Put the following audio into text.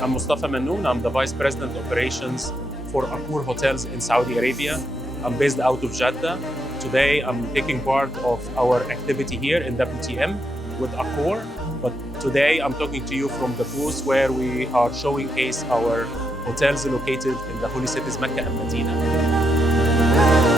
I'm Mustafa Mannoun. I'm the Vice President Operations for Accor Hotels in Saudi Arabia. I'm based out of Jeddah. Today, I'm taking part of our activity here in WTM with Accor. But today, I'm talking to you from the booth where we are showcase our hotels located in the holy cities Mecca and Medina.